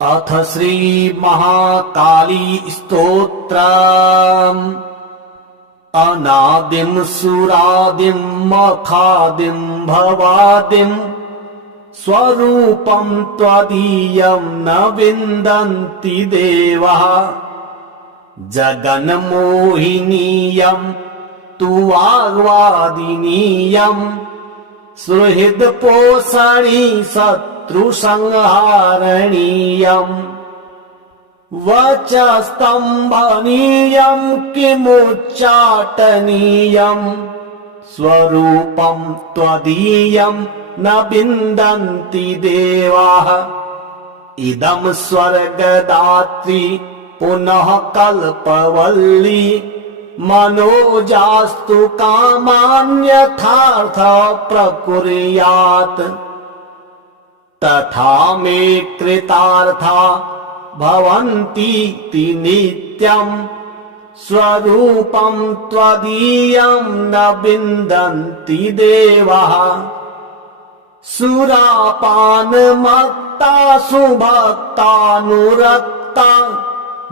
अथ श्री महाकाली स्तोत्रम्। अनादिं सुरादिं मखादिं भवादिं स्वरूपं त्वदीयं न विन्दन्ति देवाः। जगन्मोहिनीयं तु वाग्वादिनीयं सुहृदपोषणी शत्रुसंहारणीयम्। वचस्तम्भनीयं किमुच्चाटनीयं स्वरूपं त्वदीयं न विन्दन्ति देवाः। इदं स्वर्गदात्री पुनः कल्पवल्ली मनोजास्तु कामान्यथार्थ प्रकुर्यात्। तथा मे कृतार्था भवन्तीति नित्यं स्वरूपं त्वदीयं न विन्दन्ति देवाः। सुरापानमत्ता सुभक्तानुरक्ता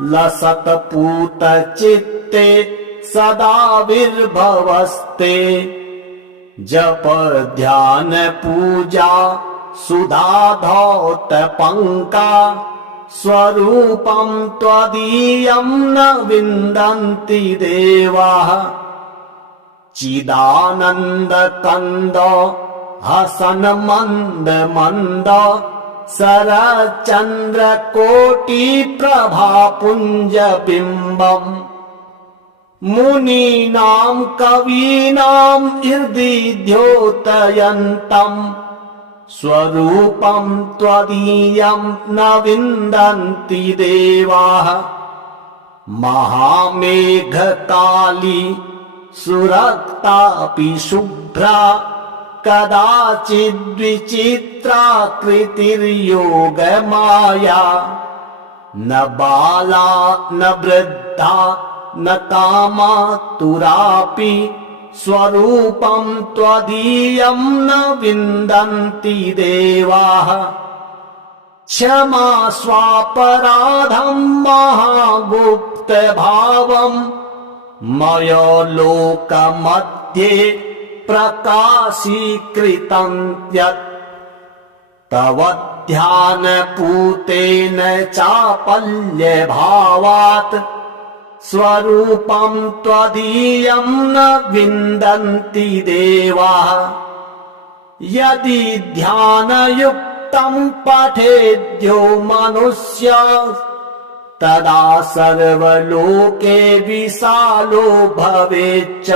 लसत्पूतचित्ते सदा विर्भवस्ते। जप ध्यान पूजा सुधाधौतपङ्का स्वरूपं त्वदीयं न विन्दन्ति देवाः। चिदानन्दकन्द हसन मन्द मन्द शरच्चन्द्रकोटिप्रभापुञ्जबिम्बम्। मुनीनां कवीनां हृदि द्योतयन्तम् स्वरूपं त्वदीयं न विन्दन्ति देवाः। महामेघकाली सुरक्तापि शुभ्रा कदाचिद्विचित्राकृतिर्योगमाया। न बाला न वृद्धा न कामातुरापि स्वरूपं त्वदीयं न विन्दन्ति देवाः। क्षमा स्वापराधं महागुप्तभावं मयो लोकमध्ये प्रकाशीकृतं यत्। तव ध्यानपूतेन चापल्यभावात् स्वरूपं त्वदीयं न विन्दन्ति देवाः। यदि ध्यानयुक्तं पठेद्यो मनुष्यः तदा सर्वलोके विशालो भवेच्च।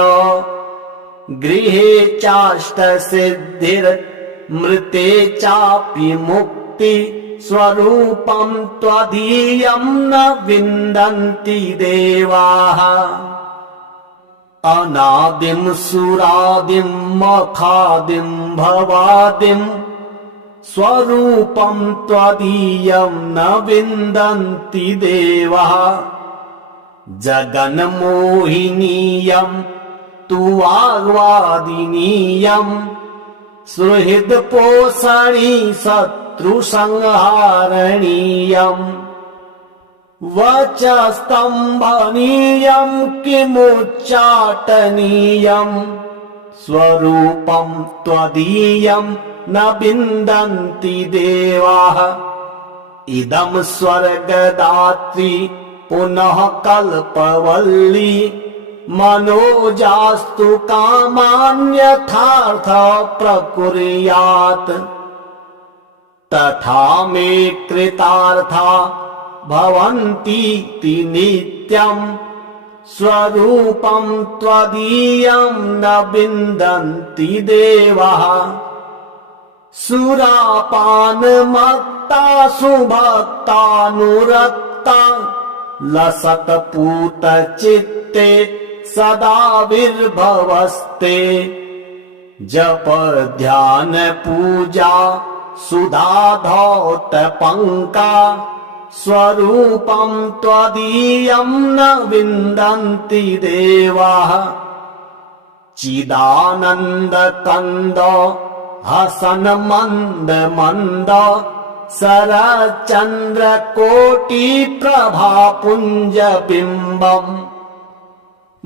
गृहे चाष्टसिद्धिर्मृते चापि मुक्ति स्वरूपं त्वदीयं न विन्दन्ति देवाः। अनादिं सुरादिं मखादिं भवादिं स्वरूपं त्वदीयं न विन्दन्ति देवाः। जगन्मोहिनीयं तु वाग्वादिनीयं सुहृदपोषणी शत्रुसंहारणीयम्। वचस्तम्भनीयं किमुच्चाटनीयं स्वरूपं त्वदीयं न विन्दन्ति देवाः। इदं स्वर्गदात्री पुनः कल्पवल्ली मनोजास्तु कामान्यथार्थ प्रकुर्यात्। तथा मे कृतार्था भवन्तीति नित्यं स्वरूपं त्वदीयं न विन्दन्ति देवाः। सुरापानमत्ता सुभक्तानुरक्ता लसत्पूतचित्ते सदा विर्भवस्ते। जप ध्यान पूजा सुधाधौतपङ्का स्वरूपं त्वदीयं न विन्दन्ति देवाः। चिदानन्दकन्द हसन मन्द मन्द शरच्चन्द्रकोटिप्रभापुञ्जबिम्बम्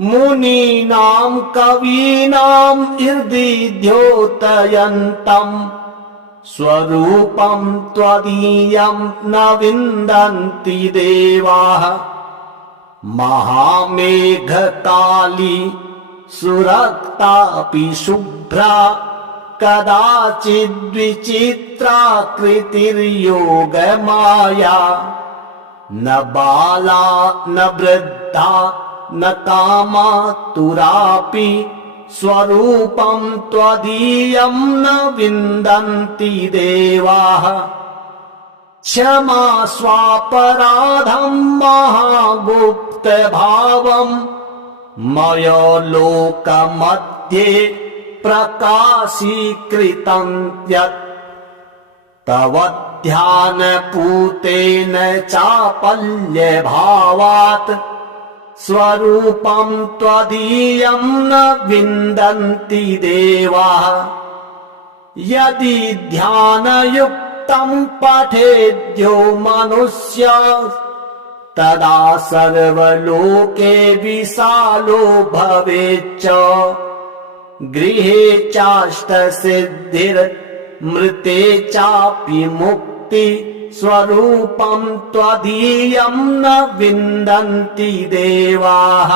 मुनीनां कवीनां हृदि द्योतयन्तम् स्वरूपं त्वदीयं न विन्दन्ति देवाः महामेघकाली सुरक्तापि शुभ्रा कदाचिद्विचित्राकृतिर्योगमाया न बाला न वृद्धा न कामातुरापि स्वरूपं त्वदीयं न विन्दन्ति देवाः क्षमा स्वापराधं महागुप्तभावं मयो लोकमध्ये प्रकाशीकृतं यत् तव ध्यानपूतेन चापल्यभावात् स्वरूपं त्वदीयं न विन्दन्ति देवाः यदि ध्यानयुक्तं पठेद्यो मनुष्य तदा सर्वलोके विशालो भवेच्च गृहे चाष्टसिद्धिर्मृते चापि मुक्ति स्वरूपं त्वदीयं न विन्दन्ति देवाः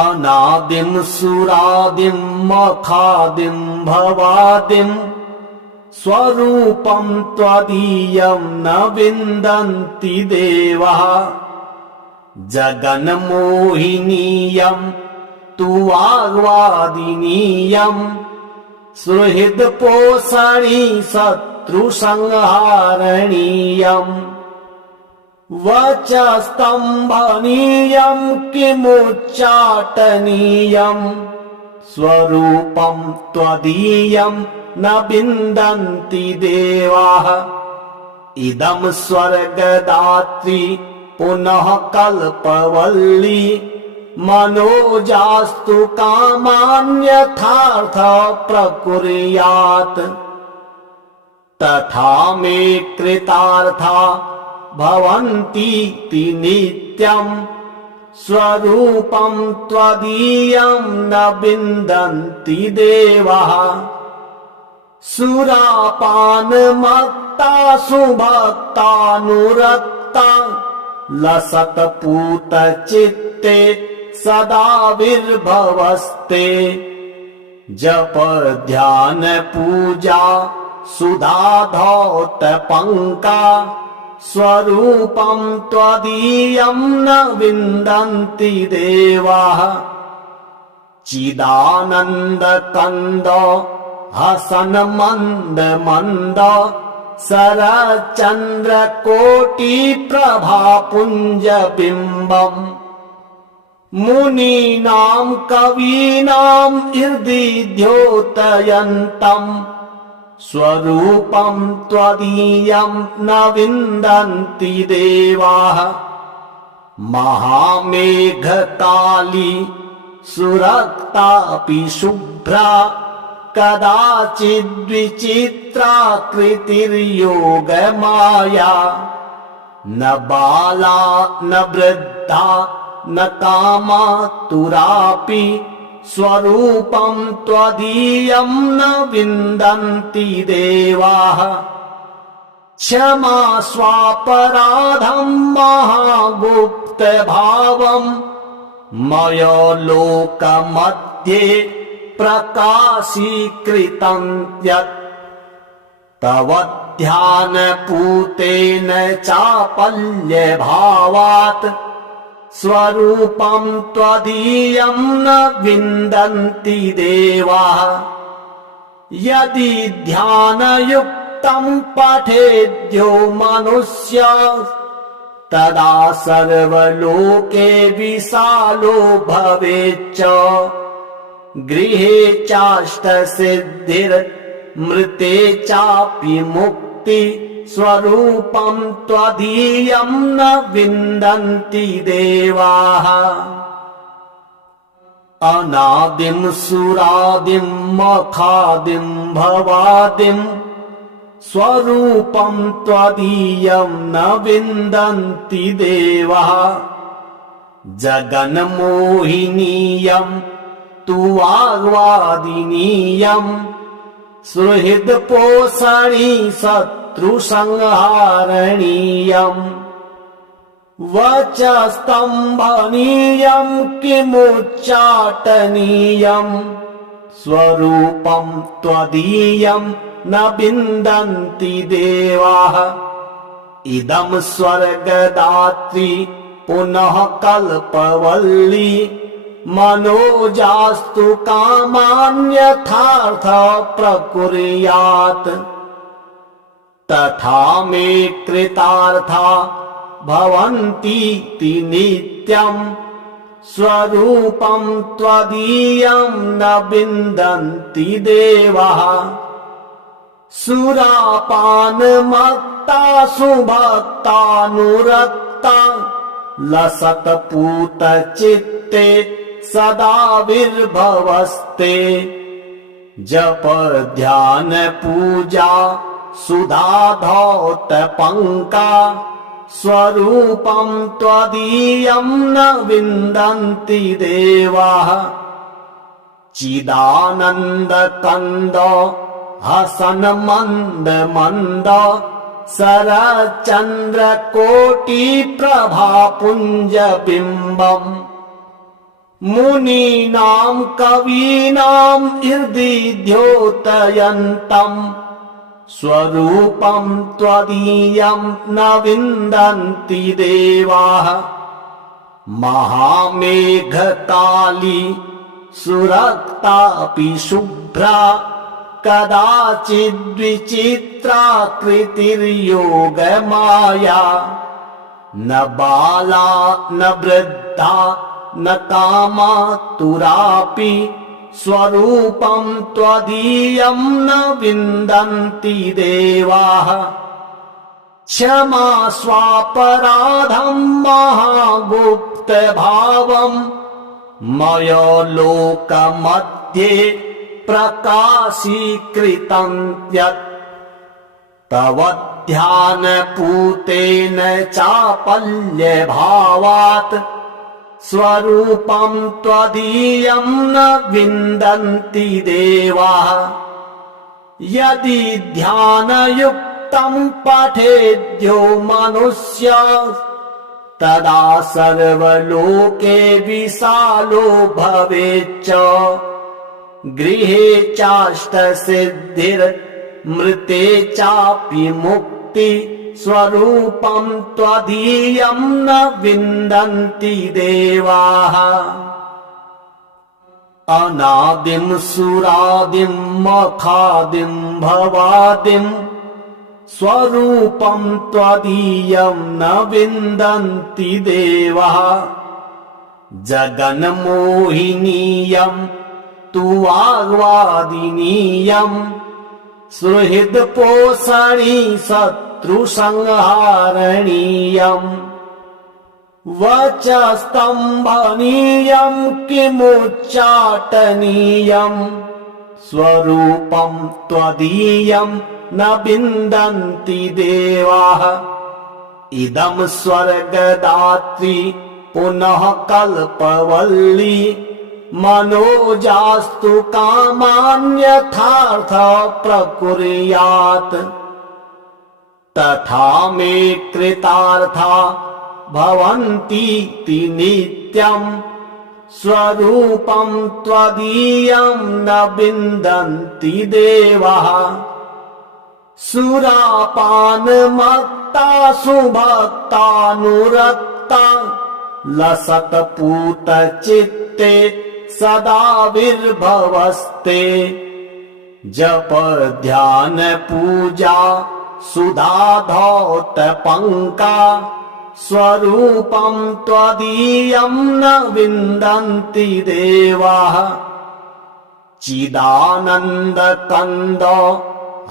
अनादिं सुरादिं मखादिं भवादिं स्वरूपं त्वदीयं न विन्दन्ति देवाः जगन्मोहिनीयं तु वाग्वादिनीयं सुहृदपोषणी शत्रुसंहारणीयम् वचस्तम्भनीयं किमुच्चाटनीयं स्वरूपं त्वदीयं न विन्दन्ति देवाः इदं स्वर्गदात्री पुनः कल्पवल्ली मनोजास्तु कामान्यथार्थ प्रकुर्यात् तथा मे कृतार्था भवन्तीति नित्यम् स्वरूपं त्वदीयं न विन्दन्ति देवाः सुरापानमत्ता सुभक्तानुरक्ता लसत्पूतचित्ते सदा विर्भवस्ते जप ध्यान पूजा सुधाधौतपङ्का स्वरूपं त्वदीयं न विन्दन्ति देवाः चिदानन्दकन्द हसन मन्द मन्द शरच्चन्द्रकोटिप्रभापुञ्जबिम्बम् मुनीनां कवीनां हृदि द्योतयन्तम् स्वरूपं त्वदीयं न विन्दन्ति देवाः महामेघकाली सुरक्तापि शुभ्रा कदाचिद्विचित्राकृतिर्योगमाया न बाला न वृद्धा न कामातुरापि स्वरूपं त्वदीयं न विन्दन्ति देवाः क्षमा स्वापराधं महागुप्तभावं मयो लोकमध्ये प्रकाशीकृतं यत् तव ध्यानपूतेन चापल्यभावात् स्वरूपं त्वदीयं न विन्दन्ति देवाः यदि ध्यानयुक्तं पठेद्यो मनुष्य तदा सर्वलोके विशालो भवेच्च गृहे चाष्टसिद्धिर्मृते चापि मुक्ति स्वरूपं त्वदीयं न विन्दन्ति देवाः अनादिं सुरादिं मखादिं भवादिं स्वरूपं त्वदीयं न विन्दन्ति देवाः जगन्मोहिनीयं तु वाग्वादिनीयं सुहृदपोषणी शत्रुसंहारणीयम् वचस्तम्भनीयं किमुच्चाटनीयम् स्वरूपं त्वदीयं न विन्दन्ति देवाः इदं स्वर्गदात्री पुनः कल्पवल्ली मनोजास्तु कामान्यथार्थ प्रकुर्यात् तथा मे कृतार्था भवन्तीति नित्यम् स्वरूपं त्वदीयं न विन्दन्ति देवाः सुरापानमत्ता सुभक्तानुरक्ता लसत्पूतचित्ते सदा विर्भवस्ते जप ध्यान पूजा सुधाधौतपङ्का स्वरूपं त्वदीयं न विन्दन्ति देवाः चिदानन्दकन्द हसन मन्द मन्द शरच्चन्द्रकोटिप्रभापुञ्जबिम्बम् मुनीनां कवीनां हृदि द्योतयन्तम् स्वरूपं त्वदीयं न विन्दन्ति देवाः महामेघकाली सुरक्तापि शुभ्रा कदाचिद्विचित्राकृतिर्योगमाया न बाला न वृद्धा न कामातुरापि स्वरूपं त्वदीयं न विन्दन्ति देवाः क्षमा स्वापराधं महागुप्तभावं मयो लोकमध्ये प्रकाशीकृतं यत् तव ध्यानपूतेन चापल्यभावात् स्वरूपं त्वदीयं न विन्दन्ति देवाः यदि ध्यानयुक्तं पठेद्यो मनुष्य तदा सर्वलोके विशालो भवेच्च गृहे चाष्टसिद्धिर्मृते चापि मुक्ति स्वरूपं त्वदीयं न विन्दन्ति देवाः अनादिं सुरादिं मखादिं भवादिं स्वरूपं त्वदीयं न विन्दन्ति देवाः जगन्मोहिनीयं तु वाग्वादिनीयं सुहृदपोषणी शत्रुसंहारणीयम् वचस्तम्भनीयं किमुच्चाटनीयम् स्वरूपं त्वदीयं न विन्दन्ति देवाः इदं स्वर्गदात्री पुनः कल्पवल्ली मनोजास्तु कामान्यथार्थ प्रकुर्यात् तथा मे कृतार्था भवन्तीति नित्यम् स्वरूपं त्वदीयं न विन्दन्ति देवाः सुरापानमत्ता सुभक्तानुरक्ता लसत्पूतचित्ते सदा विर्भवस्ते जप ध्यान पूजा सुधाधौतपङ्का स्वरूपं त्वदीयं न विन्दन्ति देवाः चिदानन्दकन्द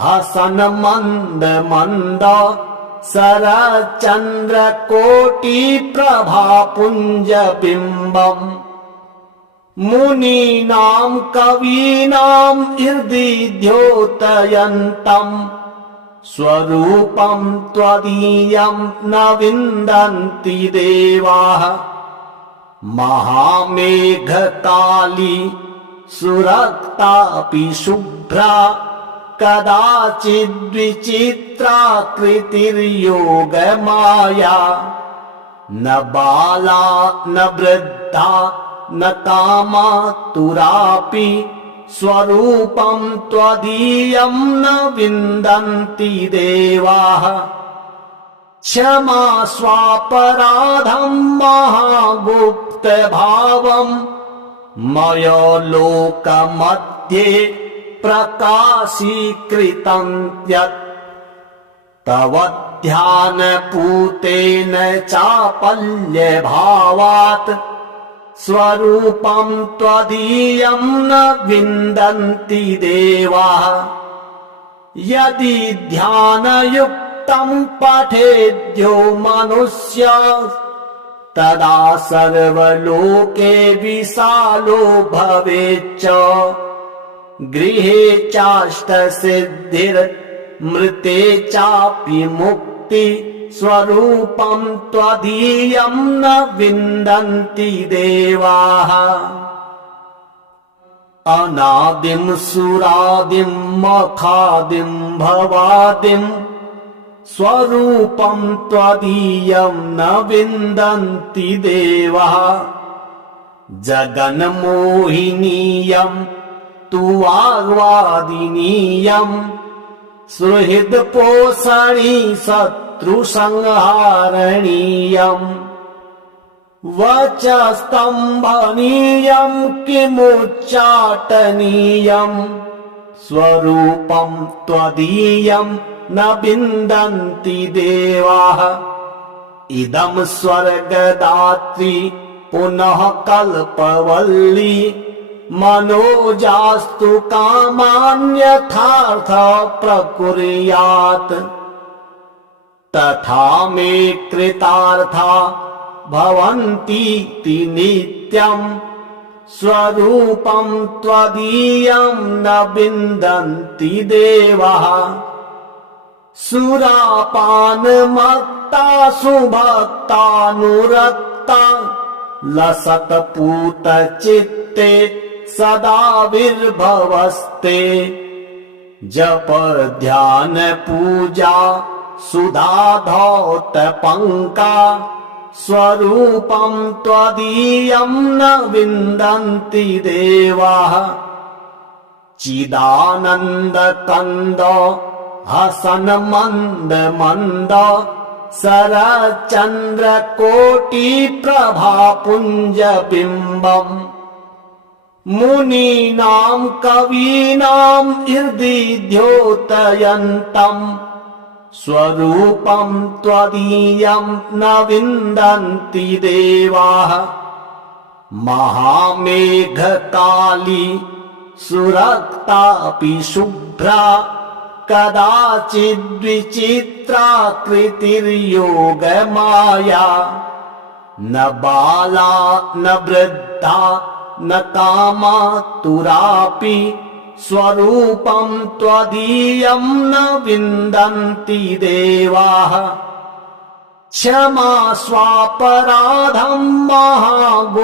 हसन मन्द मन्द शरच्चन्द्रकोटिप्रभापुञ्जबिम्बम् मुनीनां कवीनां हृदि द्योतयन्तम् स्वरूपं त्वदीयं न विन्दन्ति देवाः महामेघकाली सुरक्तापि शुभ्रा कदाचिद्विचित्राकृतिर्योगमाया न बाला न वृद्धा न कामातुरापि स्वरूपं त्वदीयं न विन्दन्ति देवाः क्षमा स्वापराधं महागुप्तभावं मयो लोकमध्ये प्रकाशीकृतं यत् तव ध्यानपूतेन चापल्यभावात् स्वरूपं त्वदीयं न विन्दन्ति देवाः यदि ध्यानयुक्तं पठेद्यो मनुष्य तदा सर्वलोके विशालो भवेच्च गृहे चाष्टसिद्धिर्मृते चापि मुक्ति स्वरूपं त्वदीयं न विन्दन्ति देवाः अनादिं सुरादिं मखादिं भवादिं स्वरूपं त्वदीयं न विन्दन्ति देवाः जगन्मोहिनीयं तु वाग्वादिनीयं सुहृदपोषणी शत्रुसंहारणीयं वचस्तम्भनीयं किमुच्चाटनीयं स्वरूपं त्वदीयं न विन्दन्ति देवाः इदं स्वर्गदात्री पुनः कल्पवल्ली मनोजास्तु कामान्यथार्थ प्रकुर्यात् तथा मे कृतार्था भवन्तीति नित्यं स्वरूपं त्वदीयं न विन्दन्ति देवाः सुरापानमत्ता सुभक्तानुरक्ता लसत्पूतचित्ते सदा विर्भवस्ते जप ध्यान पूजा सुधाधौतपङ्का स्वरूपं त्वदीयं न विन्दन्ति देवाः चिदानन्दकन्द हसन मन्द मन्द शरच्चन्द्रकोटिप्रभापुञ्जबिम्बम् मुनीनां कवीनां हृदि द्योतयन्तम् स्वरूपं त्वदीयं न विन्दन्ति देवाः महामेघकाली सुरक्तापि शुभ्रा कदाचिद्विचित्राकृतिर्योगमाया न बाला न वृद्धा न कामातुरापि स्वरूपं त्वदीयं न विन्दन्ति देवाः क्षमा स्वापराधं महागुप्तभावं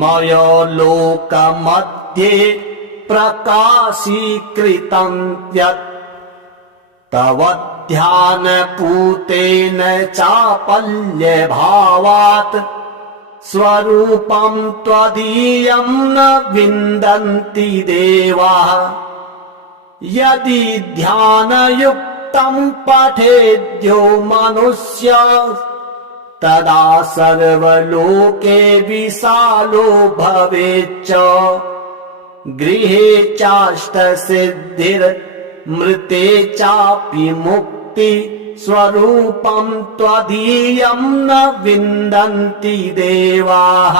मयो लोकमध्ये प्रकाशीकृतं यत् तव ध्यानपूतेन चापल्यभावात् स्वरूपं त्वदीयं न विन्दन्ति देवाः यदि ध्यानयुक्तं पठेद्यो मनुष्य तदा सर्वलोके विशालो भवेच्च गृहे चाष्टसिद्धिर्मृते चापि मुक्ति स्वरूपं त्वदीयं न विन्दन्ति देवाः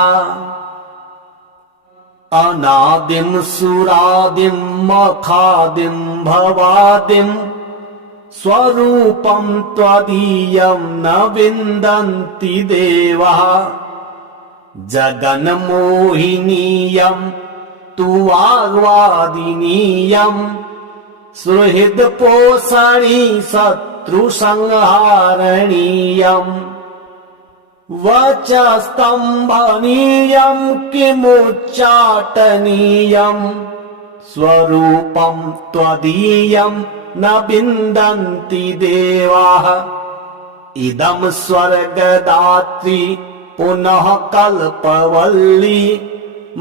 अनादिं सुरादिं मखादिं भवादिं स्वरूपं त्वदीयं न विन्दन्ति देवाः जगन्मोहिनीयं तु वाग्वादिनीयं सुहृदपोषणी शत्रुसंहारणीयम् वचस्तम्भनीयम् किमुच्चाटनीयम् स्वरूपं त्वदीयं न विन्दन्ति देवाः इदं स्वर्गदात्री पुनः कल्पवल्ली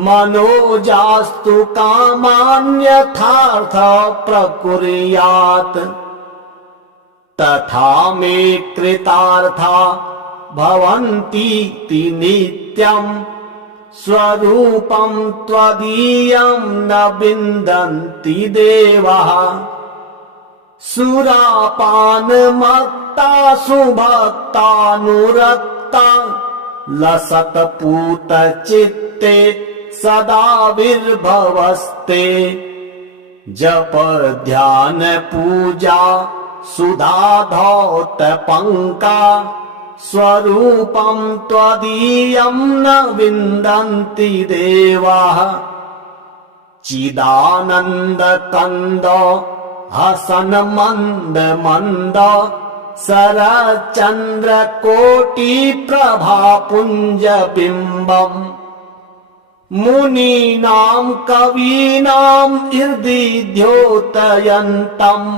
मनोजास्तु कामान्यथार्थ प्रकुर्यात् तथा मे कृतार्था भवन्तीति नित्यम् स्वरूपं त्वदीयं न विन्दन्ति देवाः सुरापानमत्ता सुभक्तानुरक्ता लसत्पूतचित्ते सदा विर्भवस्ते जप ध्यान पूजा सुधाधौतपङ्का स्वरूपं त्वदीयं न विन्दन्ति देवाः चिदानन्दकन्द हसन मन्द मन्द शरच्चन्द्रकोटिप्रभापुञ्जबिम्बम् मुनीनां कवीनां हृदि द्योतयन्तम्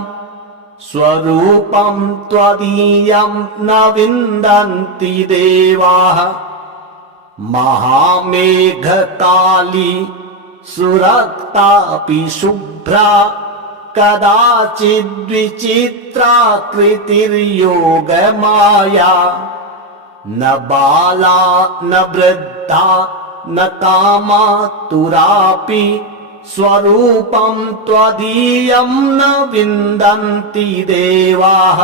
स्वरूपं त्वदीयं न विन्दन्ति देवाः महामेघकाली सुरक्तापि शुभ्रा कदाचिद्विचित्राकृतिर्योगमाया न बाला न वृद्धा न कामातुरापि स्वरूपं त्वदीयं न विन्दन्ति देवाः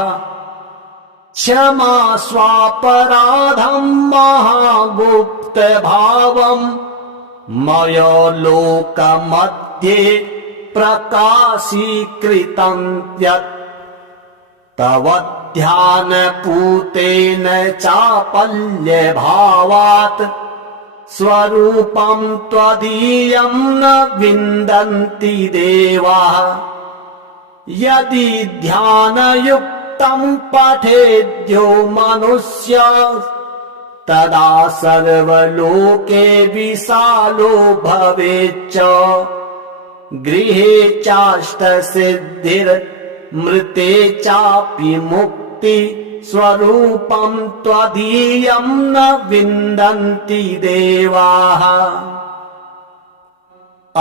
क्षमा स्वापराधं महागुप्तभावम् मयो लोकमध्ये प्रकाशीकृतं यत् तव ध्यानपूतेन चापल्यभावात् स्वरूपं त्वदीयं न विन्दन्ति देवाः यदि ध्यानयुक्तं पठेद्यो मनुष्य तदा सर्वलोके विशालो भवेच्च गृहे चाष्टसिद्धिर्मृते चापि मुक्ति स्वरूपं त्वदीयं न विन्दन्ति देवाः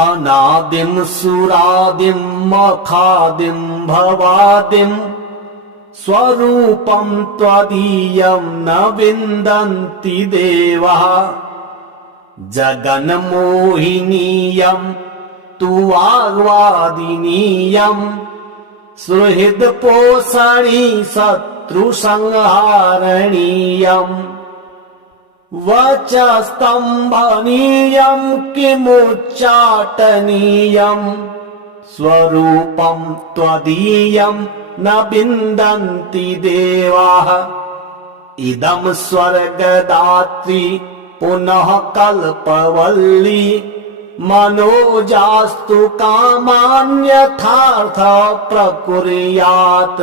अनादिं सुरादिं मखादिं भवादिं स्वरूपं त्वदीयं न विन्दन्ति देवाः जगन्मोहिनीयं तु वाग्वादिनीयम् सुहृदपोषणी शत्रुसंहारणीयम् वचस्तम्भनीयम् किमुच्चाटनीयम् स्वरूपं त्वदीयं न विन्दन्ति देवाः इदं स्वर्गदात्री पुनः कल्पवल्ली मनोजास्तु कामान्यथार्थ प्रकुर्यात्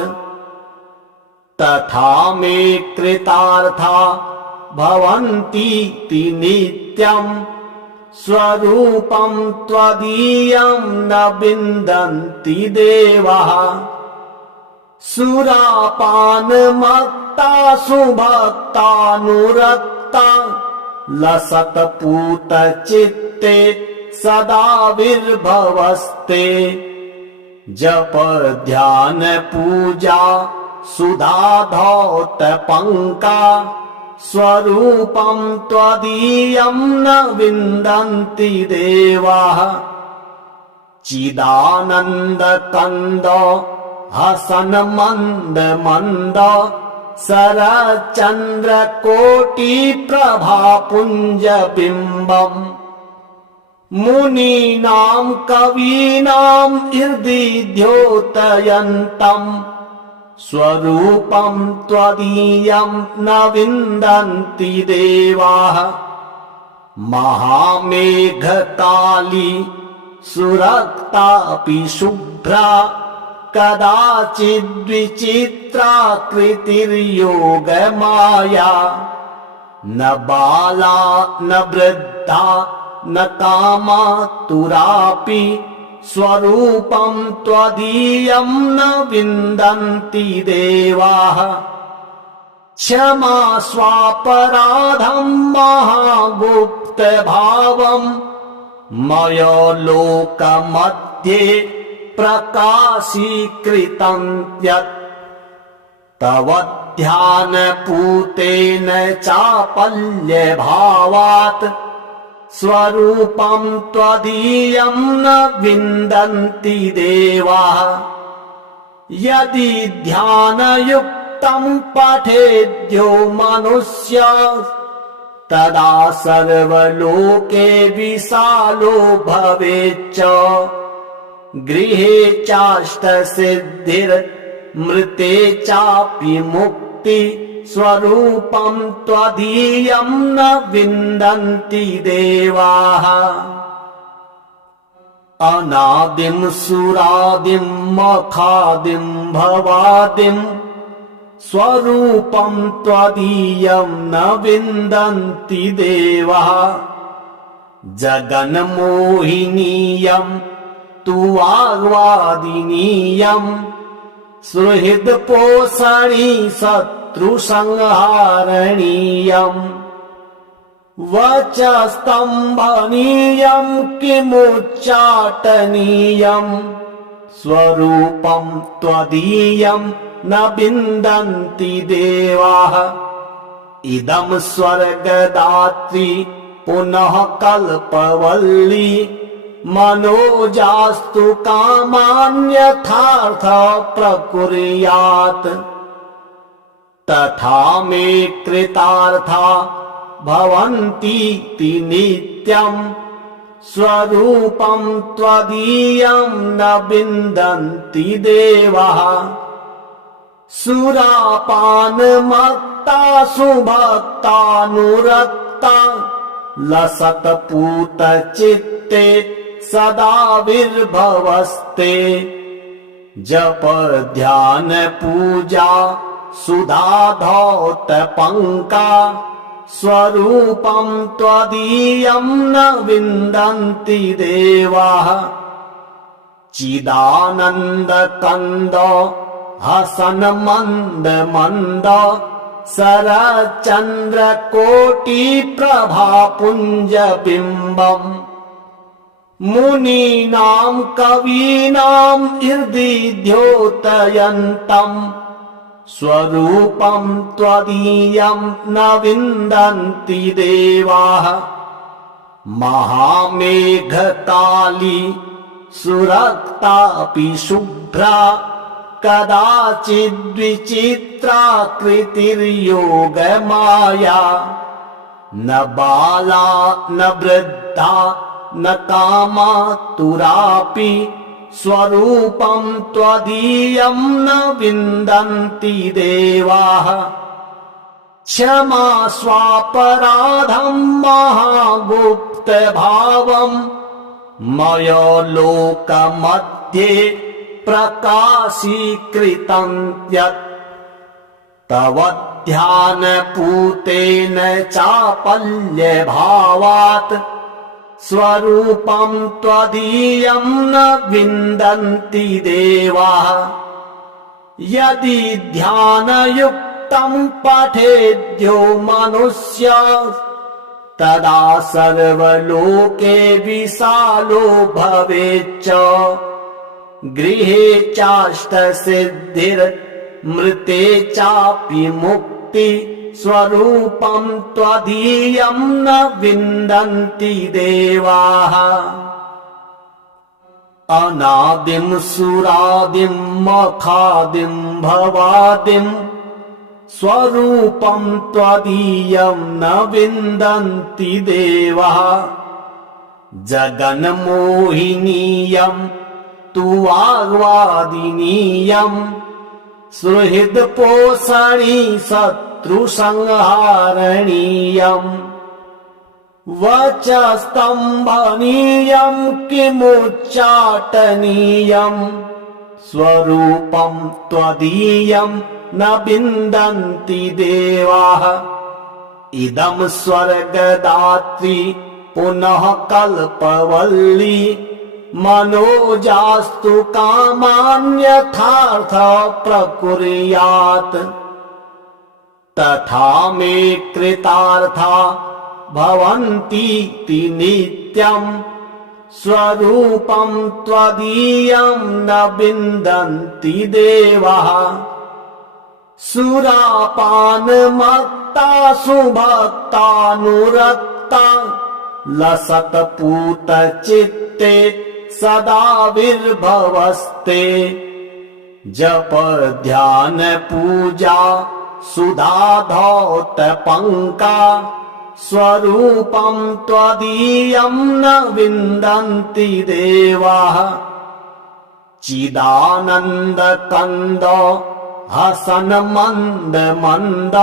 तथा मे कृतार्था भवन्तीति नित्यम् स्वरूपं त्वदीयं न विन्दन्ति देवाः सुरापानमत्ता सुभक्तानुरक्ता लसत्पूतचित्ते सदा विर्भवस्ते जप ध्यान पूजा सुधाधौतपङ्का स्वरूपं त्वदीयं न विन्दन्ति देवाः चिदानन्दकन्द हसन मन्द मन्द शरच्चन्द्रकोटिप्रभापुञ्जबिम्बम् मुनीनां कवीनां हृदि द्योतयन्तम् स्वरूपं त्वदीयं न विन्दन्ति देवाः महामेघकाली सुरक्तापि शुभ्रा कदाचिद्विचित्राकृतिर्योगमाया न बाला न वृद्धा न कामातुरापि स्वरूपं त्वदीयं न विन्दन्ति देवाः क्षमा स्वापराधं महागुप्तभावं मया लोकमध्ये प्रकाशीकृतं यत् तव ध्यानपूतेन चापल्यभावात् स्वरूपं त्वदीयं न विन्दन्ति देवाः यदि ध्यानयुक्तं पठेद्यो मनुष्य तदा सर्वलोके विशालो भवेच्च गृहे चाष्टसिद्धिर्मृते चापि मुक्ति स्वरूपं त्वदीयं न विन्दन्ति देवाः अनादिं सुरादिं मखादिं भवादिं स्वरूपं त्वदीयं न विन्दन्ति देवाः जगन्मोहिनीयं तु वाग्वादिनीयं सुहृदपोषणी शत्रुसंहारणीयं वचस्तम्भनीयं किमुच्चाटनीयं स्वरूपं त्वदीयं न विन्दन्ति देवाः इदं स्वर्गदात्री पुनः कल्पवल्ली मनोजास्तु कामान्यथार्थ प्रकुर्यात् तथा मे कृतार्था भवन्तीति नित्यं स्वरूपं त्वदीयं न विन्दन्ति देवाः सुरापानमत्ता सुभक्तानुरक्ता लसत्पूतचित्ते सदा विर्भवस्ते जप ध्यान पूजा सुधाधौतपङ्का स्वरूपं त्वदीयं न विन्दन्ति देवाः चिदानन्दकन्द हसन मन्द मन्द शरच्चन्द्रकोटिप्रभापुञ्जबिम्बम् मुनीनां कवीनां हृदि द्योतयन्तम् स्वरूपं त्वदीयं न विन्दन्ति देवाः महामेघकाली सुरक्तापि शुभ्रा कदाचिद्विचित्राकृतिर्योगमाया न बाला न वृद्धा न कामातुरापि स्वरूपं त्वदीयं न विन्दन्ति देवाः क्षमा स्वापराधं महागुप्तभावं मया लोकमध्ये प्रकाशीकृतं यत् तव ध्यानपूतेन चापल्यभावात् स्वरूपं त्वदीयं न विन्दन्ति देवाः यदि ध्यानयुक्तं पठेद्यो मनुष्य तदा सर्वलोके विशालो भवेच्च गृहे चाष्टसिद्धिर्मृते चापि मुक्ति स्वरूपं त्वदीयं न विन्दन्ति देवाः अनादिं सुरादिं मखादिं भवादिं स्वरूपं त्वदीयं न विन्दन्ति देवाः जगन्मोहिनीयं तु वाग्वादिनीयं सुहृदपोषणी शत्रुसंहारणीयं वचस्तम्भनीयं किमुच्चाटनीयं स्वरूपं त्वदीयं न विन्दन्ति देवाः इदं स्वर्गदात्री पुनः कल्पवल्ली मनोजास्तु कामान्यथार्थ प्रकुर्यात् तथा मे कृतार्था भवन्तीति नित्यम् स्वरूपं त्वदीयं न विन्दन्ति देवाः सुरापानमत्ता सुभक्तानुरक्ता लसत्पूतचित्ते सदा विर्भवस्ते जप ध्यान पूजा सुधाधौतपङ्का स्वरूपं त्वदीयं न विन्दन्ति देवाः चिदानन्दकन्द हसन मन्द मन्द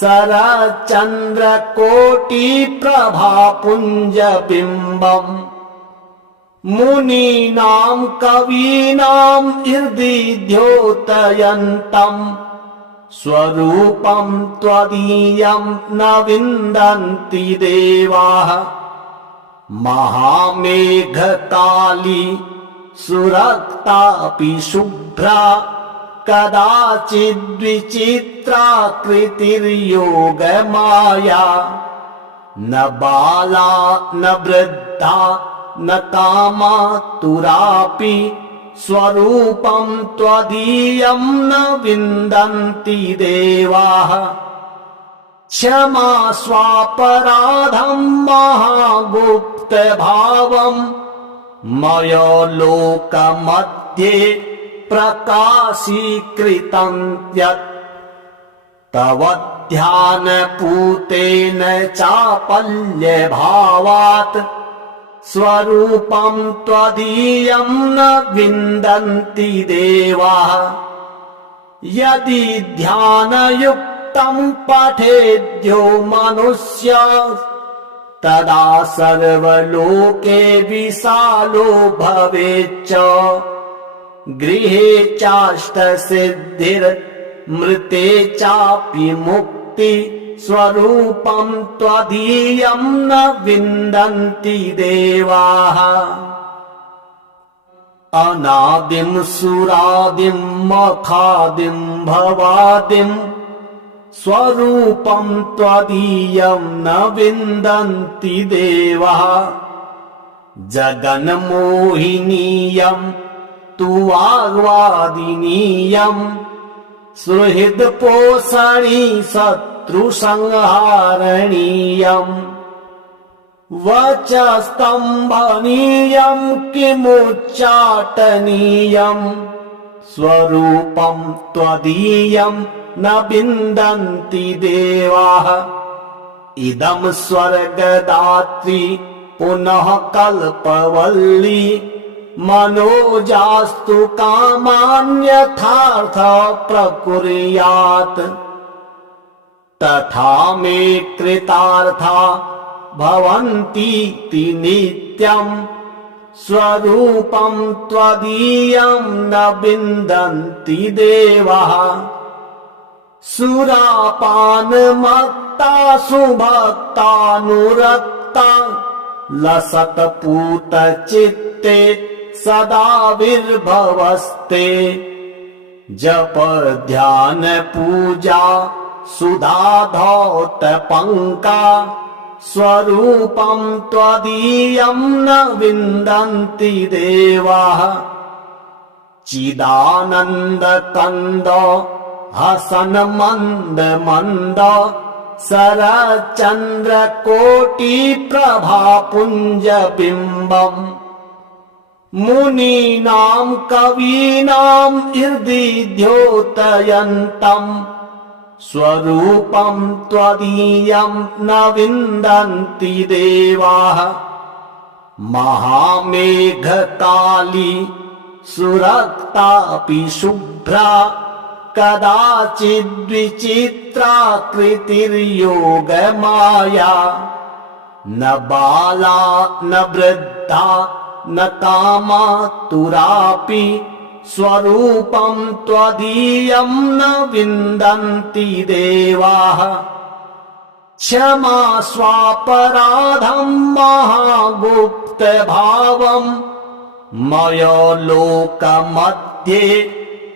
शरच्चन्द्रकोटिप्रभापुञ्जबिम्बम् मुनीनां कवीनां हृदि द्योतयन्तम् स्वरूपं त्वदीयं न विन्दन्ति देवाः महामेघकाली सुरक्तापि शुभ्रा कदाचिद्विचित्राकृतिर्योगमाया न बाला न वृद्धा न कामातुरापि स्वरूपं त्वदीयं न विन्दन्ति देवाः क्षमा स्वापराधं महागुप्तभावं मयो लोकमध्ये प्रकाशीकृतं यत् तव ध्यानपूतेन चापल्यभावात् स्वरूपं त्वदीयं न विन्दन्ति देवाः यदि ध्यानयुक्तं पठेद्यो मनुष्य तदा सर्वलोके विशालो भवेच्च गृहे चाष्टसिद्धिर्मृते चापि मुक्ति स्वरूपं त्वदीयं न विन्दन्ति देवाः अनादिं सुरादिं मखादिं भवादिं स्वरूपं त्वदीयं न विन्दन्ति देवाः जगन्मोहिनीयं तु वाग्वादिनीयं सुहृदपोषणी शत्रुसंहारणीयम् वचस्तम्भनीयं किमुच्चाटनीयम् स्वरूपं त्वदीयं न विन्दन्ति देवाः इदं स्वर्गदात्री पुनः कल्पवल्ली मनोजास्तु कामान्यथार्थ प्रकुर्यात् तथा मे कृतार्था भवन्तीति नित्यम् स्वरूपं त्वदीयं न विन्दन्ति देवाः सुरापानमत्ता सुभक्तानुरक्ता लसत्पूतचित्ते सदा विर्भवस्ते जप ध्यान पूजा सुधाधौतपङ्का स्वरूपं त्वदीयं न विन्दन्ति देवाः चिदानन्दकन्द हसन मन्द मन्द शरच्चन्द्रकोटिप्रभापुञ्जबिम्बम् मुनीनां कवीनां हृदि द्योतयन्तम् स्वरूपं त्वदीयं न विन्दन्ति देवाः महामेघकाली सुरक्तापि शुभ्रा कदाचिद्विचित्राकृतिर्योगमाया न बाला न वृद्धा न कामातुरापि स्वरूपं त्वदीयं न विन्दन्ति देवाः क्षमा स्वापराधं महागुप्तभावं मया लोकमध्ये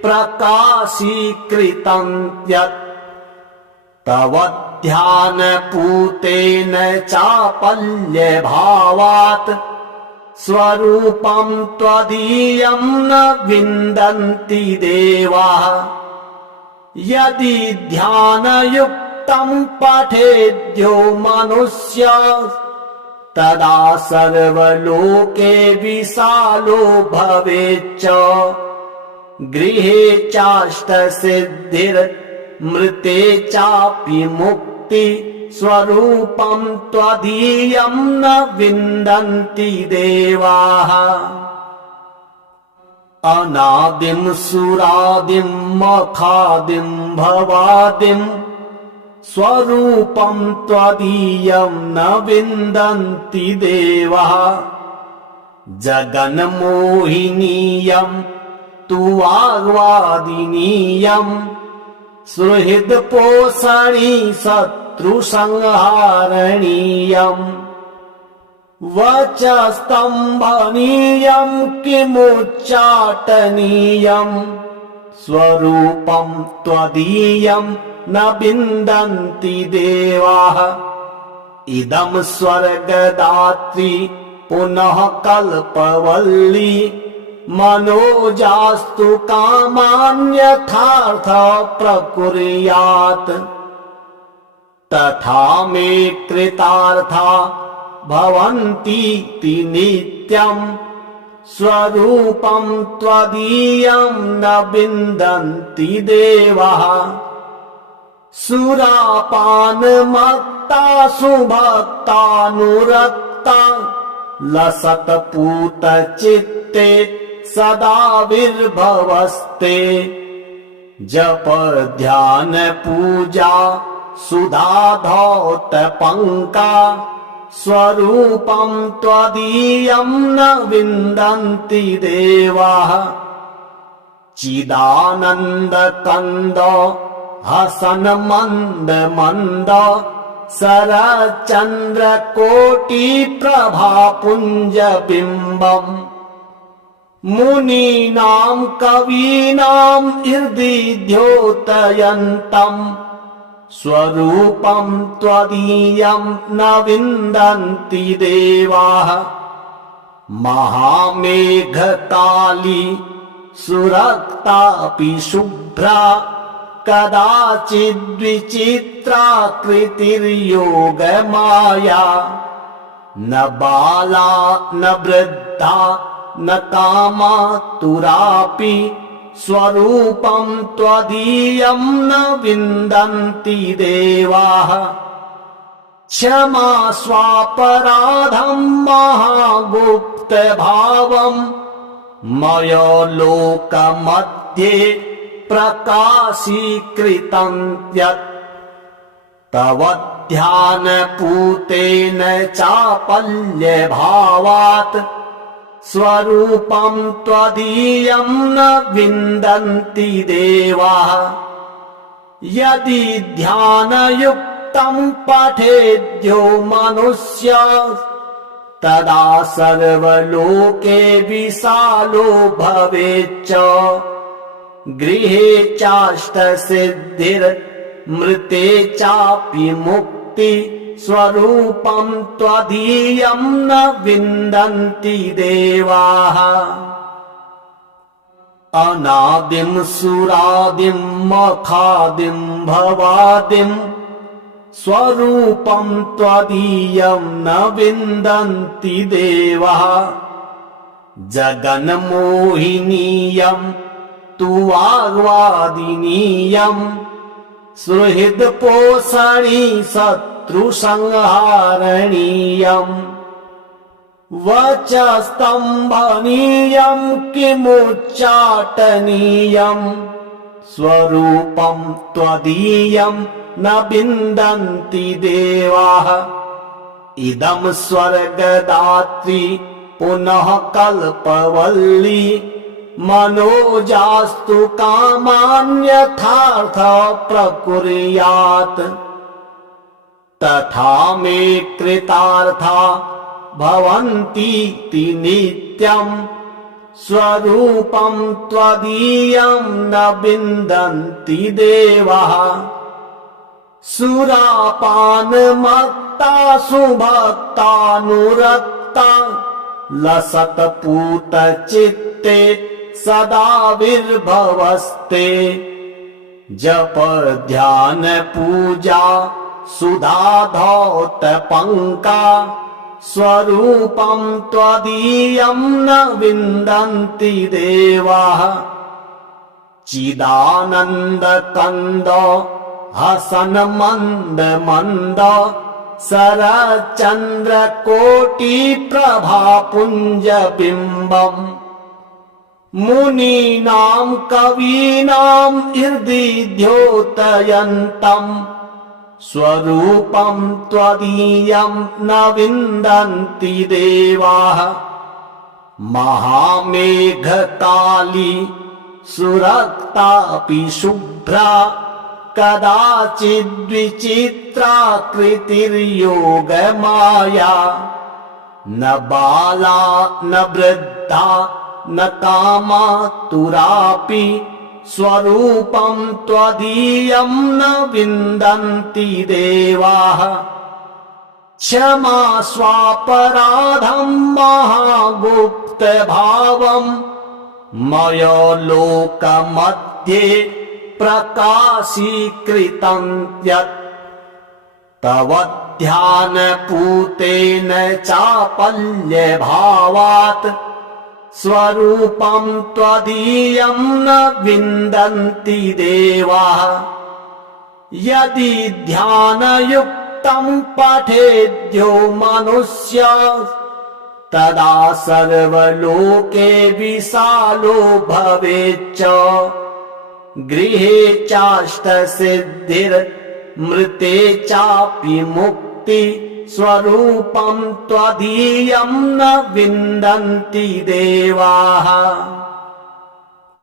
प्रकाशीकृतं यत् तव ध्यानपूतेन चापल्यभावात् स्वरूपं त्वदीयं न विन्दन्ति देवाः यदि ध्यानयुक्तं पठेद्यो मनुष्यः तदा सर्वलोके विशालो भवेच्च गृहे चाष्टसिद्धिर्मृते चापि मुक्ति स्वरूपं त्वदीयं न विन्दन्ति देवाः अनादिं सुरादिं मखादिं भवादिं स्वरूपं त्वदीयं न विन्दन्ति देवाः जगन्मोहिनीयं तु वाग्वादिनीयं सुहृदपोषणी शत्रुसंहारणीयं वचस्तम्भनीयं किमुच्चाटनीयं स्वरूपं त्वदीयं न विन्दन्ति देवाः इदं स्वर्गदात्री पुनः कल्पवल्ली मनोजास्तु कामान्यथार्थ प्रकुर्यात् तथा मे कृतार्था भवन्तीति नित्यं स्वरूपं त्वदीयं न विन्दन्ति देवाः सुरापानमत्ता सुभक्तानुरक्ता लसत्पूतचित्ते सदा विर्भवस्ते जप ध्यान पूजा सुधाधौतपङ्का स्वरूपं त्वदीयं न विन्दन्ति देवाः चिदानन्दकन्द हसन मन्द मन्द शरच्चन्द्रकोटिप्रभापुञ्जबिम्बम् मुनीनां कवीनां हृदि द्योतयन्तम् स्वरूपं त्वदीयं न विन्दन्ति देवाः महामेघकाली सुरक्तापि शुभ्रा कदाचिद्विचित्राकृतिर्योगमाया न बाला न वृद्धा न कामातुरापि स्वरूपं त्वदीयं न विन्दन्ति देवाः क्षमा स्वापराधं महागुप्तभावं मया लोकमध्ये प्रकाशीकृतं यत् तव ध्यानपूतेन चापल्यभावात् स्वरूपं त्वदीयं न विन्दन्ति देवाः यदि ध्यानयुक्तं पठेद्यो मनुष्यः तदा सर्वलोके विशालो भवेच्च गृहे चाष्टसिद्धिर्मृते चापि मुक्ति स्वरूपं त्वदीयं न विन्दन्ति देवाः अनादिं सुरादिं मखादिं भवादिं स्वरूपं त्वदीयं न विन्दन्ति देवाः जगन्मोहिनीयं तु वाग्वादिनीयं सुहृदपोषणी शत्रुसंहारणीयं वचस्तम्भनीयं किमुच्चाटनीयं स्वरूपं त्वदीयं न विन्दन्ति देवाः इदं स्वर्गदात्री पुनः कल्पवल्ली मनोजास्तु कामान्यथार्थ प्रकुर्यात् तथा मे कृतार्था भवन्तीति नित्यम् स्वरूपं त्वदीयं न विन्दन्ति देवाः सुरापानमत्ता भक्तानुरक्ता लसत्पूतचित्ते सदा विर्भवस्ते जप ध्यान पूजा सुधाधौतपङ्का स्वरूपं त्वदीयं न विन्दन्ति देवाः चिदानन्दकन्द हसन मन्द मन्द शरच्चन्द्रकोटिप्रभापुञ्जबिम्बम् मुनीनां कवीनां हृदि द्योतयन्तम् स्वरूपं त्वदीयं न विन्दन्ति देवाः महामेघकाली सुरक्तापि शुभ्रा कदाचिद्विचित्राकृतिर्योगमाया न बाला न वृद्धा न कामातुरापि स्वरूपं त्वदीयं न विन्दन्ति देवाः क्षमा स्वापराधं महागुप्तभावम् मयो लोकमध्ये प्रकाशीकृतं यत् तव ध्यानपूतेन चापल्यभावात् स्वरूपं त्वदीयं न विन्दन्ति देवाः यदि ध्यानयुक्तं पठेद्यो मनुष्यः तदा सर्वलोके विशालो भवेच्च गृहे चाष्टसिद्धिर्मृते चापि मुक्ति स्वरूपं त्वदीयं न विन्दन्ति देवाः।